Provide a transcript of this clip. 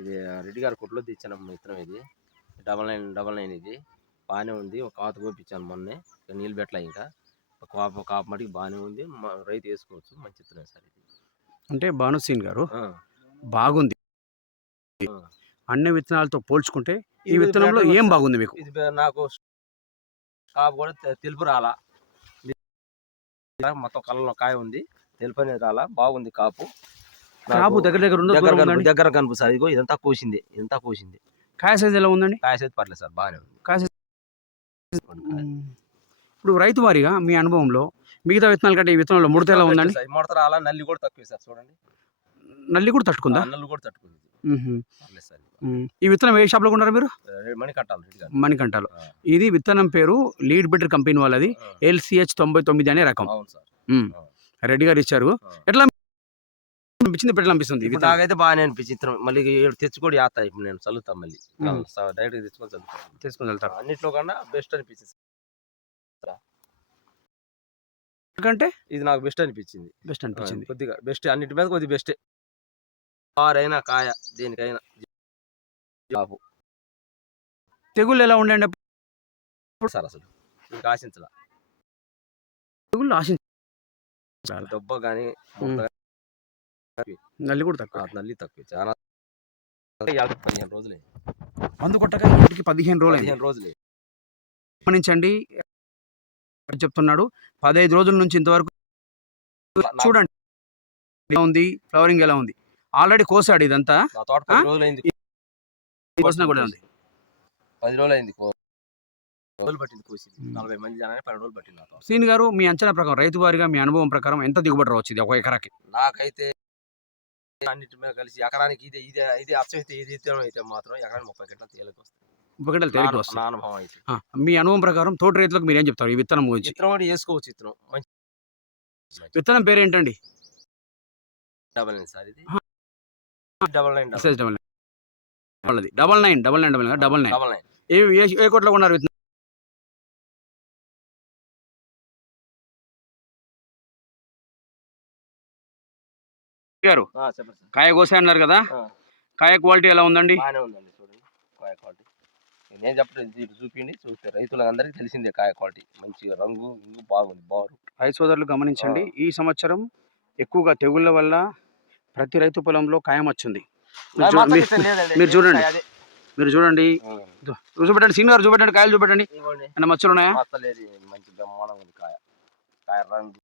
ఇది రెడ్డి గారి కొట్లో తెచ్చాను విత్తనం ఇది. డబల్ నైన్ డబల్ నైన్ ఇది. బాగానే ఉంది. ఒక కాత కోపించాను మొన్నే. ఇక నీళ్ళు పెట్టలే ఇంకా. కాపు కాపు మటుకు బాగానే ఉంది. రైతు వేసుకోవచ్చు. మంచి విత్తనం సార్ ఇది. అంటే భానుసీన్ గారు బాగుంది. అన్ని విత్తనాలతో పోల్చుకుంటే ఈ విత్తనంలో ఏం. బాగుంది మీకు? నాకు కాపు కూడా తెలుపు రాలా. మొత్తం కళ్ళలో కాయ ఉంది. తెలుపు అనేది రాలా. బాగుంది కాపు. నాకు కాపు దగ్గర దగ్గర ఉందో దగ్గర? దగ్గర కనుపు సార్ ఇదిగో ఇదంతా కోసింది ఇదంతా కోసింది. కాయ సైజ్ ఎలా ఉందండి? కాయ సేపు పర్లేదు సార్ బాగానే ఉంది. కాయ size- ఇప్పుడు రైతు వారిగా మీ అనుభవంలో మిగతా విత్తనాల కంటే ఈ విత్తనంలో ముడత ఎలా ఉందండి? ముడత రాలా నల్లి కూడా తక్కువ సార్ చూడండి. నల్లి కూడా తట్టుకుందా? నల్లి కూడా తట్టుకుంది. ఈ విత్తనం ఏ షాప్లో కొన్నారు మీరు? రే- మణి కట్టాలి రెడ్డి గారు. మణికంఠలో. ఆ, ఇది విత్తనం పేరు లీడ్ బెటర్ కంపెనీ వాళ్ళది ఎల్సిహెచ్ తొంభై తొమ్మిది అనే రకం. అవును సార్. మ్మ్. రెడ్డి గారు ఇచ్చారు. ఎట్లా అనిపించింది ఇప్పుడు ఎట్లా అనిపిస్తుంది? నాకైతే బాగానే అనిపించింది. చిత్రం మళ్ళీ తెచ్చుకోడి యాత్ర ఇప్పుడు నేను చల్లుతాను మళ్ళీ. డైరెక్ట్ తెచ్చుకొని చల్లుతాను తీసుకుని వెళ్తారు అన్నిట్లో కన్నా బెస్ట్ అనిపించింది. ఎందుకంటే? ఇది నాకు బెస్ట్ అనిపించింది. బెస్ట్ అనిపించింది. కొద్దిగా బెస్ట్ అన్నిటి మీద కొద్దిగా బెస్టే. కారైనా కాయ దేనికైనా. బాబు తెగుళ్ళు ఎలా ఉండండి సార్ అసలు. ఇంకా ఆశించాల. తెగుళ్ళు ఆశించాలి దెబ్బ కానీ. నల్లి కూడా తక్కువ. నల్లి తక్కువ. చాలా పదిహేను రోజులే. మందు కొట్టగా ఇంటికి పదిహేను రోజులు పదిహేను రోజులే. గమనించండి. చెప్తున్నాడు? పదహైదు రోజుల నుంచి ఇంతవరకు చూడండి. ఎలా ఉంది? ఫ్లవరింగ్ ఎలా ఉంది? ఆల్రెడీ కోసాడు ఇదంతా. పది కోసినా కూడా ఉంది. పది రోజులు అయింది రోజులు పట్టింది కోసి మ్మ్. నలభై మంది జనాన్ని పన్నెండు రోజులు పట్టింది సీన్ గారు మీ అంచనా ప్రకారం రైతు వారిగా మీ అనుభవం ప్రకారం ఎంత దిగుబడి రావచ్చు ఇది ఒక ఎకరాకి? నాకైతే అన్నిటి మీద కలిసి ఎకరానికి ఇదే ఇదే ఇది అయితే ఇది ఇత్తనం అయితే మాత్రం ఎకరానికి ముప్పై గంటల తేలిక వస్తుంది ముప్పై గంటలు తేలిక వస్తుంది నా అనుభవం అయితే. ఆ, మీ అనుభవం ప్రకారం తోటి రైతులకు మీరు ఏం చెప్తారు ఈ విత్తనం గురించి? చిత్రం కూడా వేసుకోవచ్చు చిత్రం మంచి విత్తనం పేరు ఏంటండి? డబల్ నైన్ సార్ ఇది. Double nine double. SS double nine వాళ్ళది double nine. Double nine. Double nine double nine. Double nine. ఏ ఏ- ఏ కోట్లో కొన్నారు విత్తనం? గారు చెప్పండి కాయ కోసే అన్నారు కదా? కాయ క్వాలిటీ ఎలా ఉందండి? బాగానే ఉందండి చూడండి. కాయ క్వాలిటీ. నేను ఇది చూపిండి చూస్తే రైతులందరికీ తెలిసిందే కాయ క్వాలిటీ. మంచిగా రంగు ఇంగు బాగుంది బారు రైతు సోదరులు గమనించండి ఈ సంవత్సరం ఎక్కువగా తెగుళ్ళ వల్ల ప్రతి రైతు పొలంలో కాయం వచ్చింది. మీరు చూడండి. మీరు చూడండి. చూపెట్టండి సీన్ గారు చూపెట్టండి కాయలు చూపెట్టండి. మచ్చలు ఉన్నాయా మంచి బ్రహ్మాండంగా ఉంది కాయ. కాయ రంగు